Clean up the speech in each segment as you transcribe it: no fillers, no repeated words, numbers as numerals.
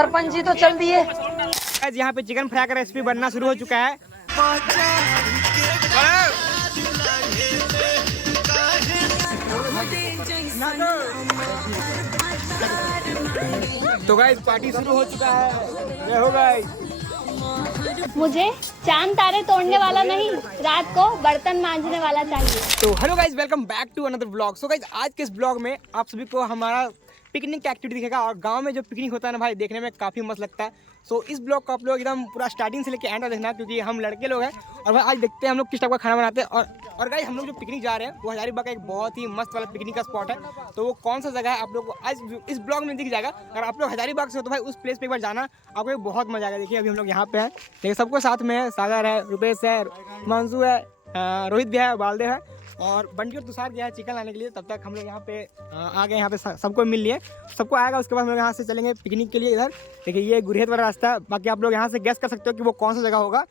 सरपंच जी तो चल दिए। यहाँ पे चिकन फ्राई का रेसिपी बनना शुरू हो चुका है। तो गाइस पार्टी शुरू हो चुका है। जय हो गाइस। मुझे चांद तारे तोड़ने वाला नहीं, रात को बर्तन मांजने वाला चाहिए। तो hello guys, welcome back to another blog. So guys आज के इस ब्लॉग में आप सभी को हमारा पिकनिक का एक्टिविटी दिखेगा। और गांव में जो पिकनिक होता है ना भाई, देखने में काफ़ी मस्त लगता है। सो इस ब्लॉग को आप लोग एकदम पूरा स्टार्टिंग से लेकर एंड तक देखना, क्योंकि हम लड़के लोग हैं और भाई आज देखते हैं हम लोग किस टाइप का खाना बनाते हैं। और गाइस हम लोग जो पिकनिक जा रहे हैं वो हजारीबाग का एक बहुत ही मस्त वाला पिकनिक का स्पॉट है। तो वो कौन सा जगह है आप लोग को आज इस ब्लॉग में दिख जाएगा। अगर आप लोग हजारीबाग से हो तो भाई उस प्लेस पे एक बार जाना, आपको बहुत मजा आएगा। देखिए अभी हम लोग यहाँ पे हैं, देखिए सबको साथ में है, सागर है, रुपेश है, हिमांशु है, रोहित भी है, बालदेव है और बंटी और तुषार गया है चिकन लाने के लिए। तब तक हम लोग यहाँ पे आ गए, यहाँ पे सबको मिल लिए, सबको आएगा। उसके बाद हम लोग यहाँ से चलेंगे पिकनिक के लिए इधर। देखिए ये गुरहेत वाला रास्ता है। बाकी आप लोग यहाँ से गेस कर सकते हो कि वो कौन सा जगह होगा।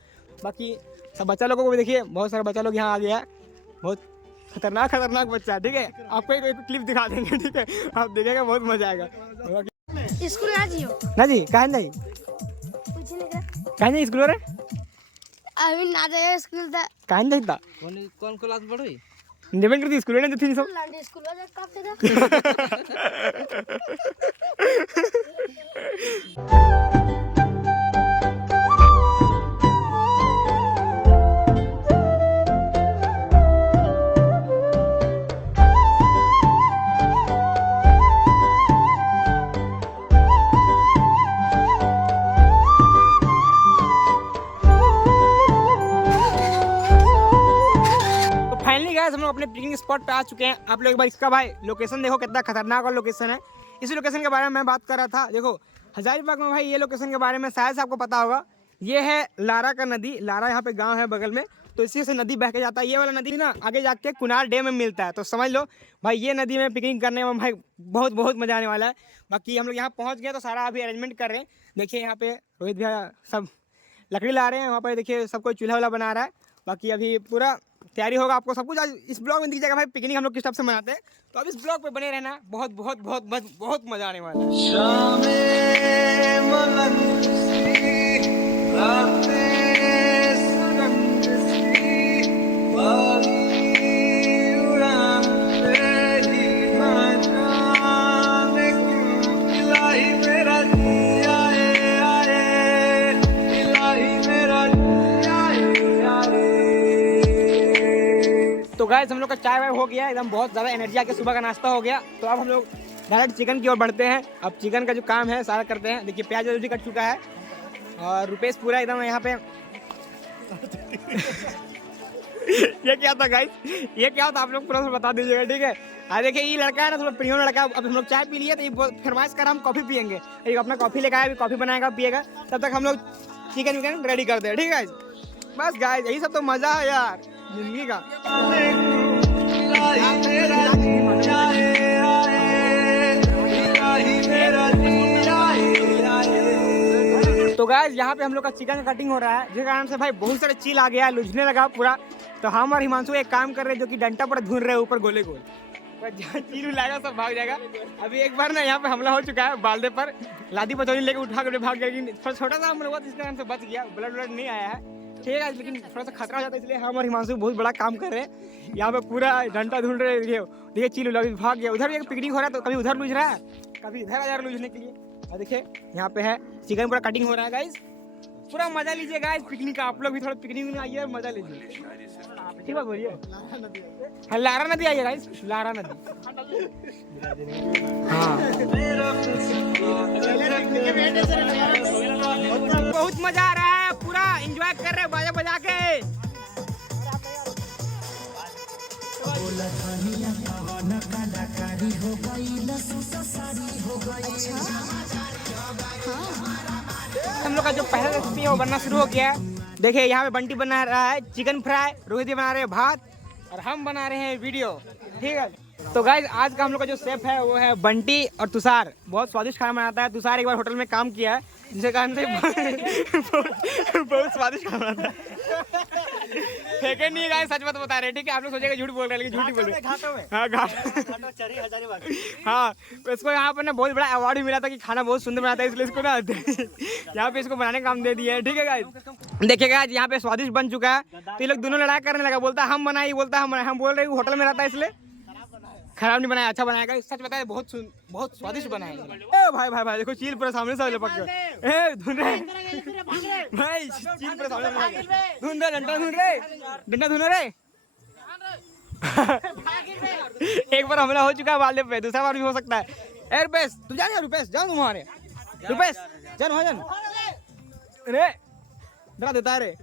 बाकी सब बच्चा लोगों को भी देखिए, बहुत सारे बच्चा लोग यहाँ आ गया है। बहुत खतरनाक बच्चा है, ठीक है। आपको एक क्लिप दिखा देंगे, ठीक है, आप देखेंगे बहुत मजा आएगा। स्कूल ना जियो ना जी कहाँ नहीं स्कूल रे अभी ना जाए स्कूल दा कहाँ नहीं था कौन क्लास में पढ़ोई? डिपेंड करती स्कूल में थी सब। लांडे स्कूल में कब से हम लोग अपने पिकनिक स्पॉट पे आ चुके हैं। आप लोग एक बार इसका भाई लोकेशन देखो, कितना खतरनाक और लोकेशन है। इसी लोकेशन के बारे में मैं बात कर रहा था। देखो हजारीबाग में भाई ये लोकेशन के बारे में शायद से आपको पता होगा। ये है लारा का नदी। लारा यहाँ पे गांव है बगल में, तो इसी से नदी बह के जाता है। ये वाला नदी ना आगे जाके कुनार डैम में मिलता है। तो समझ लो भाई ये नदी में पिकनिक करने में भाई बहुत मजा आने वाला है। बाकी हम लोग यहाँ पहुँच गए तो सारा अभी अरेंजमेंट कर रहे हैं। देखिए यहाँ पे रोहित भैया सब लकड़ी ला रहे हैं। वहाँ पर देखिए सब कोई चूल्हा वाला बना रहा है। बाकी अभी पूरा तैयारी होगा, आपको सब कुछ आज इस ब्लॉग में दिख जाएगा भाई पिकनिक हम लोग किस टाइप से मनाते हैं। तो अब इस ब्लॉग पे बने रहना, बहुत मजा आने वाला तो गाइस हम लोग का चाय वाय हो गया एकदम, बहुत ज़्यादा एनर्जी आके सुबह का नाश्ता हो गया। तो अब हम लोग डायरेक्ट चिकन की ओर बढ़ते हैं। अब चिकन का जो काम है सारा करते हैं। देखिए प्याज भी कट चुका है और रुपेश पूरा एकदम यहाँ पे ये क्या था गाइस, ये क्या होता आप लोग पूरा बता दीजिएगा, ठीक है। देखिए ये लड़का है ना थोड़ा प्रियो लड़का। अब हम लोग चाय पी लिए तो ये फरमाइश कर हम कॉफ़ी पियेंगे। एक अपना कॉफ़ी लेकर आया, अभी कॉफ़ी बनाएगा पिएगा। तब तक हम लोग चिकन विकन रेडी करते हैं, ठीक है। बस गाइस यही सब तो मज़ा है यार जिंदगी का। तो गाइस यहाँ पे हम लोग का चिकन कटिंग हो रहा है, जिस कारण से भाई बहुत सारे चील आ गया है, लुझने लगा पूरा। तो हम और हिमांशु एक काम कर रहे हैं, जो कि डंटा पर ढूंढ रहे हैं ऊपर गोले गोल। जहाँ चील लाएगा सब भाग जाएगा। अभी एक बार ना यहाँ पे हमला हो चुका है बालदे पर, लादी पचौली लेके उठा कर भाग गया। लेकिन छोटा सा हम लोग इस कारण से बच गया, ब्लड नहीं आया है, ठीक है। लेकिन थोड़ा सा खतरा हो जाता है, इसलिए हम और हिमांशु बहुत बड़ा काम कर रहे हैं। यहाँ पे पूरा डंटा ढूंढ रहे हैं। देखिए चील अभी भाग गया। उधर भी एक पिकनिक हो रहा है, तो कभी उधर लूझ रहा है, कभी इधर आ जा रहा है लूझने के लिए। और देखिए यहाँ पे है चिकन पूरा कटिंग हो रहा है गाइस। पूरा मजा लीजिए गाइस पिकनिक का। आप लोग भी थोड़ा पिकनिक में आइए और मजा लीजिए, ठीक बात बोलिए। हाँ लारा नदी आइए गाइस, लारा नदी। हाँ बहुत मजा आ रहा है, पूरा एंजॉय कर रहे हैं बाजा बजा के। हम लोग का जो पहला रेसिपी है वो बनना शुरू हो गया है। देखिए यहाँ पे बंटी बना रहा है चिकन फ्राई, रोहित बना रहे हैं भात और हम बना रहे हैं वीडियो, ठीक है। तो गाइस आज का हम लोग का जो शेफ है वो है बंटी और तुषार। बहुत स्वादिष्ट खाना बनाता है तुषार। एक बार होटल में काम किया है, जिसके कारण से बहुत स्वादिष्ट खाना था। फेंके नहीं गाइस, सच बात बता रहे, ठीक है। आप लोग सोचेंगे झूठ बोल रहे हैं, लेकिन झूठ ही बोल रहे हैं। हाँ हाँ, इसको यहाँ पर ना बहुत बड़ा अवार्ड भी मिला था कि खाना बहुत सुंदर बनाता है, इसलिए इसको ना यहाँ पे इसको बनाने का काम दे दिया है, ठीक है गाइस। देखिएगा यहाँ पे स्वादिष्ट बन चुका है, तो ये लोग दोनों लड़ाई करने लगा, बोलता है हम बनाए, बोलता है हम बनाए। हम बोल रहे हैं होटल में रहता है इसलिए खराब नहीं बनाया, अच्छा बनाएगा। सच बताया, बहुत स्वादिष्ट बनाया। भाई भाई भाई देखो, चील पूरा सामने से लपक गया। धुन रहे भाई, चील पूरा सामने धुन रहे, डंडा धुन रहे, डंडा धुन रहे। एक बार हमला हो चुका है बाले पे, दूसरा बार भी हो सकता है। ए रुपेश तू जा, रुपेश जाओ तुम्हारे, रुपेश जान हो जान रे, डरा देता है रे।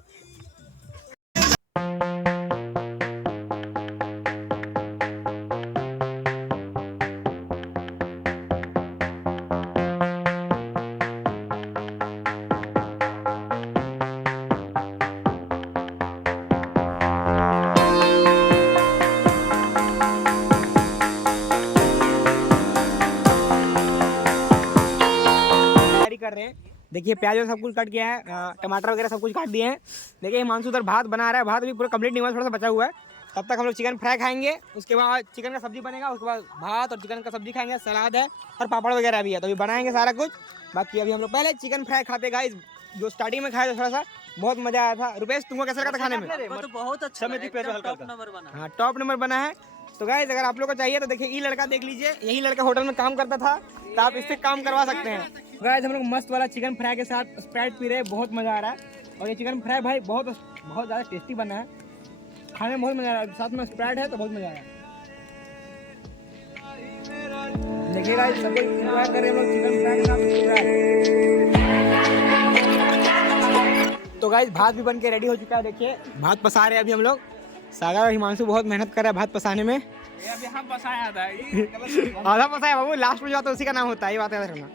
कर रहे हैं, देखिए प्याज और सब कुछ कट गया है, टमाटर वगैरह सब कुछ काट दिए हैं। देखिए हिमांशु उधर भात बना रहा है, भात भी पूरा कंप्लीट नहीं हुआ, थोड़ा सा बचा हुआ है। तब तक हम लोग चिकन फ्राई खाएंगे, उसके बाद चिकन का सब्जी बनेगा, उसके बाद भात और चिकन का सब्जी खाएंगे, सलाद है और पापड़ वगैरह भी है, तो अभी बनाएंगे सारा कुछ। बाकी अभी हम लोग पहले चिकन फ्राई खाते गाइस, जो स्टार्टिंग में खाया था थोड़ा सा बहुत मजा आया था। रुपेश तुमको कैसा लगा था खाने में? तो बहुत अच्छा, हाँ टॉप नंबर बना है। तो गाइस अगर आप लोग को चाहिए तो देखिए, ये लड़का देख लीजिए, यही लड़का होटल में काम करता था, तो आप इससे काम करवा सकते हैं। गाइस हम लोग मस्त वाला चिकन फ्राई के साथ स्प्राइट पी रहे हैं, बहुत मजा आ रहा है। और ये चिकन फ्राई भाई बहुत ज़्यादा टेस्टी बना है, खाने में बहुत मजा आ रहा है, साथ में स्प्राइट है तो बहुत मजा आ रहा है। देखिए गाइस सब एंजॉय कर रहे हैं हम लोग चिकन फ्राई के साथ स्प्राइट। तो गाइस भात भी बन के रेडी हो चुका है, देखिए भात पसा रहे हैं अभी हम लोग। सागर और हिमांशु बहुत मेहनत कर रहा है भात पसाने में। अभी हम पसाया था आधा पसाया बाबू, लास्ट में जो आता है उसी का नाम होता है, ये बात याद रखना।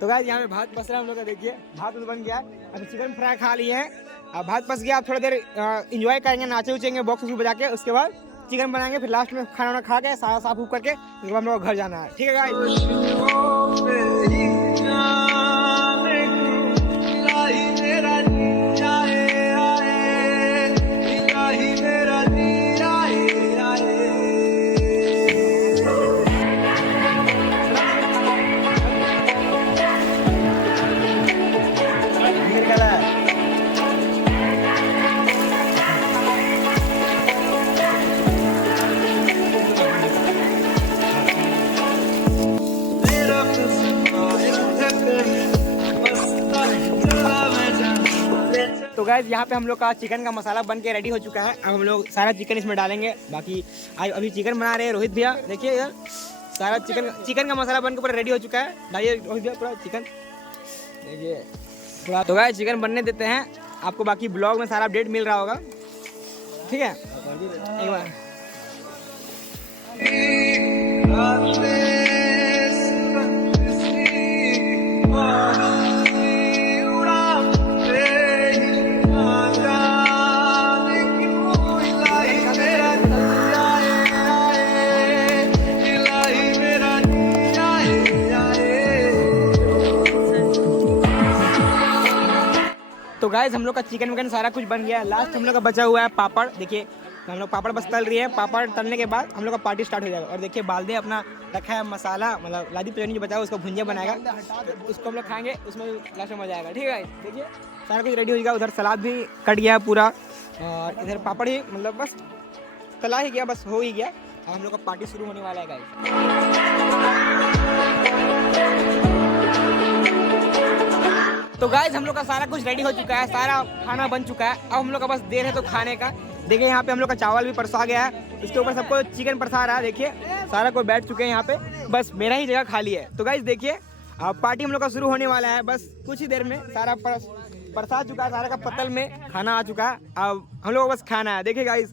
तो गाइस यहाँ पे भात पस रहा है हम लोग का, देखिए भात बन गया। अभी चिकन फ्राई खा लिए हैं, अब भात पस गया, आप थोड़ी देर इंजॉय करेंगे, नाचे उचेंगे बॉक्स बजा के, उसके बाद चिकन बनाएंगे, फिर लास्ट में खाना वाना खा के सारा साफ उफ करके उसके बाद हम लोग घर जाना है, ठीक है गाइस। तो गाइस यहाँ पे हम लोग का चिकन का मसाला बन के रेडी हो चुका है। अब हम लोग सारा चिकन इसमें डालेंगे। बाकी अभी चिकन बना रहे हैं रोहित भैया, देखिए यार सारा चिकन का मसाला बन के पूरा रेडी हो चुका है। डालिए रोहित भैया पूरा चिकन, देखिए थोड़ा। तो गाइस चिकन बनने देते हैं, आपको बाकी ब्लॉग में सारा अपडेट मिल रहा होगा, ठीक है। एक बार तो गाइस हम लोग का चिकन विकन सारा कुछ बन गया है। लास्ट हम लोग का बचा हुआ है पापड़, देखिए हम लोग पापड़ बस तल रही है। पापड़ तलने के बाद हम लोग का पार्टी स्टार्ट हो जाएगा। और देखिए बालदे अपना रखा है मसाला, मतलब लादी पचौनी जो बचा है उसको भुंजिया बनाएगा, उसको हम लोग खाएंगे, उसमें लास्ट में मजा आएगा, ठीक है। देखिए सारा कुछ रेडी हो गया, उधर सलाद भी कट गया पूरा, और इधर पापड़ ही मतलब बस तला ही गया, बस हो ही गया। और हम लोग का पार्टी शुरू होने वाला है गाइस। तो गाइस हम लोग का सारा कुछ रेडी हो चुका है, सारा खाना बन चुका है। अब हम लोग का बस देर है तो खाने का। देखिए यहाँ पे हम लोग का चावल भी परसा गया है, इसके ऊपर सबको चिकन परसा रहा है। देखिए सारा कोई बैठ चुके हैं यहाँ पे, बस मेरा ही जगह खाली है। तो गाइस देखिए अब पार्टी हम लोग का शुरू होने वाला है, बस कुछ ही देर में सारा परसा चुका है, सारा का पतल में खाना आ चुका है। अब हम लोग को बस खाना है। देखिए गाइस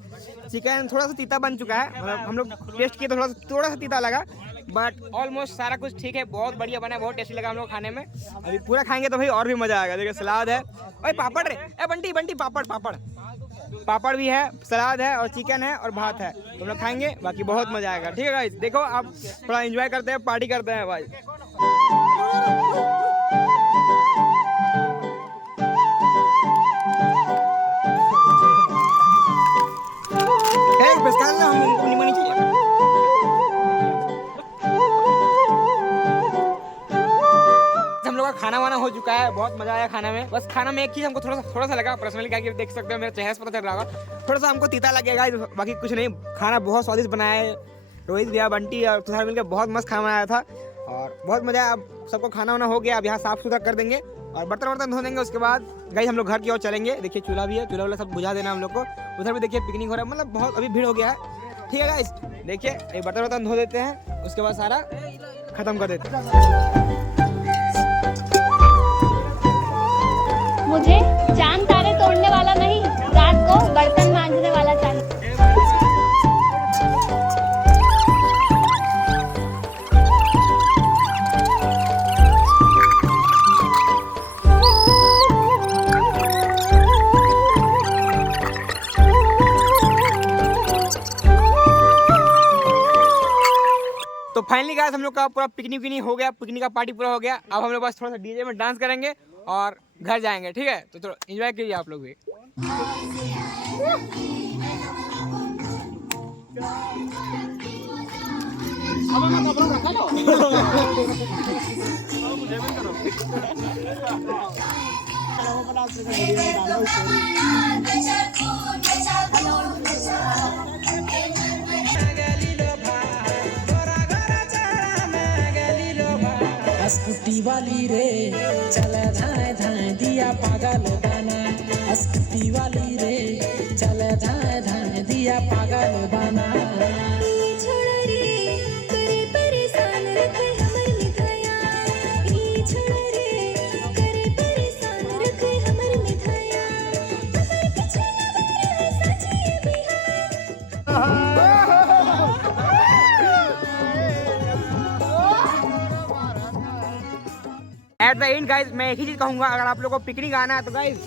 चिकन थोड़ा सा तीता बन चुका है, मतलब हम लोग टेस्ट किए तो थोड़ा सा तीता लगा, बट ऑलमोस्ट सारा कुछ ठीक है, बहुत बढ़िया बना है, बहुत टेस्टी लगा हम लोग खाने में। अभी पूरा खाएंगे तो भाई और भी मजा आएगा। देखिए सलाद है, भाई पापड़ रे, बंटी पापड़ भी है, सलाद है और चिकन है और भात है, तो हम लोग खाएंगे, बाकी बहुत मजा आएगा, ठीक है गाइस। देखो आप थोड़ा एंजॉय करते हैं, पार्टी करते हैं भाई। खाना में। बस खाना में एक चीज़ हमको थोड़ा सा लगा पर्सनली, क्या कि देख सकते हो मेरे चेहरे से पता चल रहा होगा, थोड़ा सा हमको तीता लगेगा, बाकी कुछ नहीं। खाना बहुत स्वादिष्ट बनाया है रोहित भैया, बंटी और तुषार मिलकर बहुत मस्त खाना बनाया था और बहुत मजा आया। अब सबको खाना वाना हो गया, अब यहाँ साफ सुथरा कर देंगे और बर्तन धो देंगे। उसके बाद गाइस हम लोग घर की ओर चलेंगे। देखिए चूल्हा भी है, चूल्हा वाला सब बुझा देना हम लोग को। उधर भी देखिए पिकनिक हो रहा है, मतलब बहुत अभी भीड़ हो गया है। ठीक है गाइस, देखिए एक बर्तन धो देते हैं, उसके बाद सारा खत्म कर देते हैं। मुझे चांद तारे तोड़ने वाला नहीं, रात को बर्तन मांजने वाला चाहिए। तो फाइनली गाइस हम लोग का पूरा पिकनिक हो गया, पिकनिक का पार्टी पूरा हो गया। अब हम लोग बस थोड़ा सा डीजे में डांस करेंगे और घर जाएंगे। ठीक है, तो थोड़ा एंजॉय कीजिए आप लोग भी। स्कूटी वाली रे चल धाए धाए दिया पागल बना, स्कूटी वाली रे चल धाए धाए दिया पागल बना। छोड़ा रे करे परेशान रखे हमर मिठाइया, ई छोड़ा रे करे परेशान रखे हमर मिठाइया, हमर पीछे लगा साची Bihar. At the end guys मैं एक ही चीज़ कहूँगा, अगर आप लोगों को पिकनिक आना है तो गाइज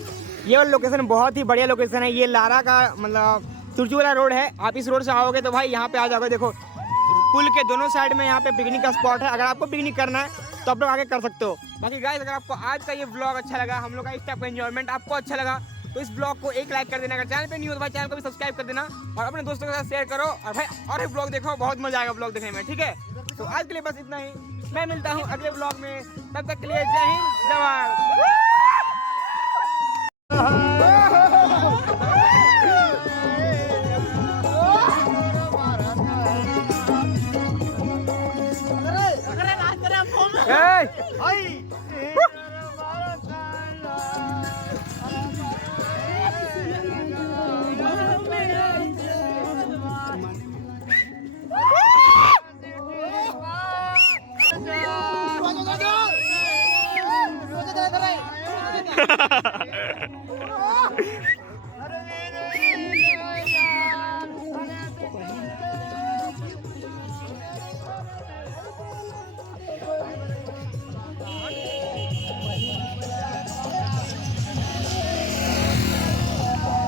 ये वाला लोकेशन बहुत ही बढ़िया लोकेशन है। ये लारा का मतलब तुर्जू वाला रोड है। आप इस रोड से आओगे तो भाई यहाँ पे आ जाओगे। देखो पुल के दोनों साइड में यहाँ पे पिकनिक का स्पॉट है। अगर आपको पिकनिक करना है तो आप लोग आगे कर सकते हो। बाकी गाइज अगर आपको आज का ये ब्लॉग अच्छा लगा, हम लोग का इस टाइप का एंजॉयमेंट आपको अच्छा लगा, तो इस ब्लॉग को एक लाइक कर देना। अगर चैनल पे नहीं हो तो भाई चैनल को भी सब्सक्राइब कर देना और अपने दोस्तों के साथ शेयर करो। और भाई और एक ब्लॉग देखो, बहुत मजा आएगा ब्लॉग देखने में। ठीक है, तो आज के लिए बस इतना ही। मैं मिलता हूँ अगले ब्लॉग में, तब तक के लिए जय हिंद, जय भारत।